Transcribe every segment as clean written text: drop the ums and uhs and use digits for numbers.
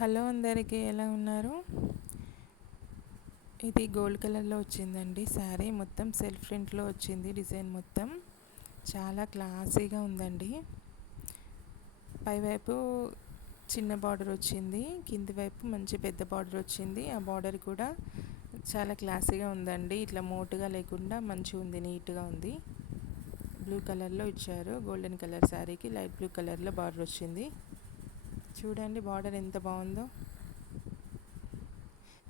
Hello అందరికీ, ఎలా ఉన్నారు? ఇది గోల్డ్ కలర్లో వచ్చిందండి. శారీ మొత్తం సెల్ఫ్ ప్రింట్లో వచ్చింది. డిజైన్ మొత్తం చాలా క్లాసీగా ఉందండి. పైవైపు చిన్న బార్డర్ వచ్చింది, కింది వైపు మంచి పెద్ద బార్డర్ వచ్చింది. ఆ బార్డర్ కూడా చాలా క్లాసీగా ఉందండి. ఇట్లా మోటుగా లేకుండా మంచిగా ఉంది, నీట్గా ఉంది. బ్లూ కలర్లో ఇచ్చారు. గోల్డెన్ కలర్ శారీకి లైట్ బ్లూ కలర్లో బార్డర్ వచ్చింది. చూడండి బార్డర్ ఎంత బాగుందో.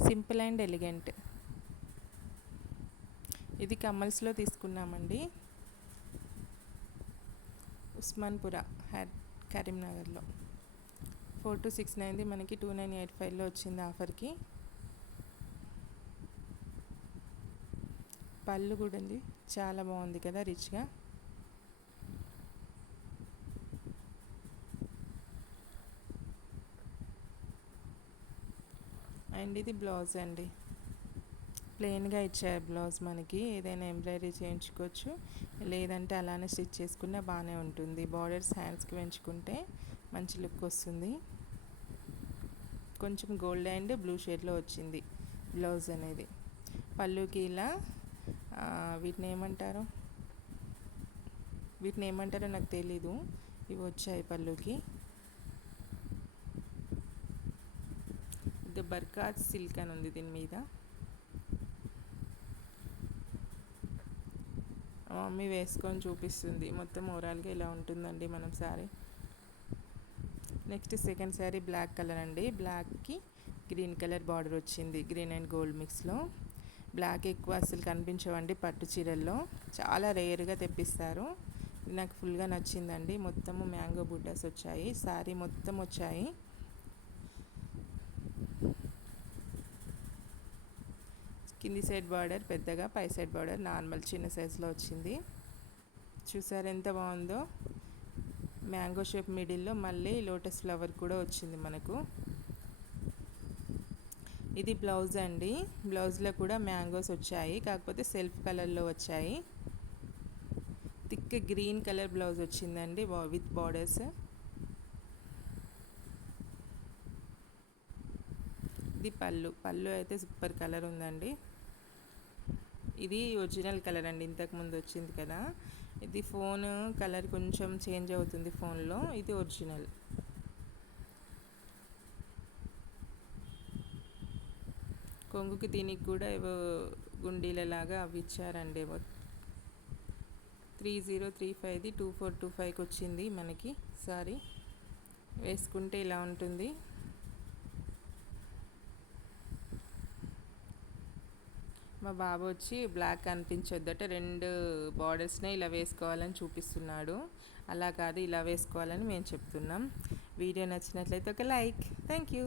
Simple and elegant. ఇది కమల్స్లో తీసుకున్నామండి, ఉస్మాన్పుర కరీంనగర్లో. 4269 మనకి 2985లో వచ్చింది ఆఫర్కి. పళ్ళు కూడా ఉంది, చాలా బాగుంది కదా, రిచ్గా. అండ్ ఇది బ్లౌజ్ అండి, ప్లెయిన్గా ఇచ్చారు బ్లౌజ్. మనకి ఏదైనా ఎంబ్రాయిడరీ చేయించుకోవచ్చు, లేదంటే అలానే స్టిచ్ చేసుకున్నా బాగానే ఉంటుంది. బార్డర్స్ హ్యాండ్స్కి పెంచుకుంటే మంచి లుక్ వస్తుంది. కొంచెం గోల్డ్ అండ్ బ్లూ షేడ్లో వచ్చింది బ్లౌజ్ అనేది. పళ్ళుకి ఇలా వీటిని ఏమంటారో నాకు తెలీదు, ఇవి వచ్చాయి పళ్ళుకి. ఇది బర్కాత్ సిల్క్ అని ఉంది దీని మీద. మమ్మీ వేసుకొని చూపిస్తుంది. మొత్తం ఓవరాల్గా ఇలా ఉంటుందండి మనం sari. Next second sari black colour అండి. బ్లాక్కి గ్రీన్ కలర్ బార్డర్ వచ్చింది, గ్రీన్ అండ్ గోల్డ్ మిక్స్లో. బ్లాక్ ఎక్కువ అసలు కనిపించవండి పట్టు చీరల్లో, చాలా రేర్గా తెప్పిస్తారు. నాకు ఫుల్గా నచ్చిందండి. మొత్తము మ్యాంగో బుడ్డాస్ వచ్చాయి, శారీ మొత్తం వచ్చాయి. కింది సైడ్ బార్డర్ పెద్దగా, పై సైడ్ బార్డర్ నార్మల్ చిన్న సైజులో వచ్చింది. చూసారు ఎంత బాగుందో. మ్యాంగో షేప్ మిడిల్లో మళ్ళీ లోటస్ ఫ్లవర్ కూడా వచ్చింది మనకు. ఇది బ్లౌజ్ అండి. బ్లౌజ్లో కూడా మ్యాంగోస్ వచ్చాయి, కాకపోతే సెల్ఫ్ కలర్లో వచ్చాయి. థిక్ గ్రీన్ కలర్ బ్లౌజ్ వచ్చిందండి విత్ బార్డర్స్. ఇది పళ్ళు అయితే సూపర్ కలర్ ఉందండి. ఇది ఒరిజినల్ కలర్ అండి, ఇంతకుముందు వచ్చింది కదా. ఇది ఫోన్ కలర్ కొంచెం చేంజ్ అవుతుంది ఫోన్లో, ఇది ఒరిజినల్. కొంగుకి దీనికి కూడా ఏవో గుండీలలాగా అవి ఇచ్చారండి. 3035ది 2425కి వచ్చింది మనకి సారీ. వేసుకుంటే ఇలా ఉంటుంది. మా బాబు వచ్చి బ్లాక్ కనిపించొద్దట, 2 బార్డర్స్నే ఇలా వేసుకోవాలని చూపిస్తున్నాడు. అలా కాదు, ఇలా వేసుకోవాలని మేము చెప్తున్నాం. వీడియో నచ్చినట్లయితే ఒక లైక్. Thank you.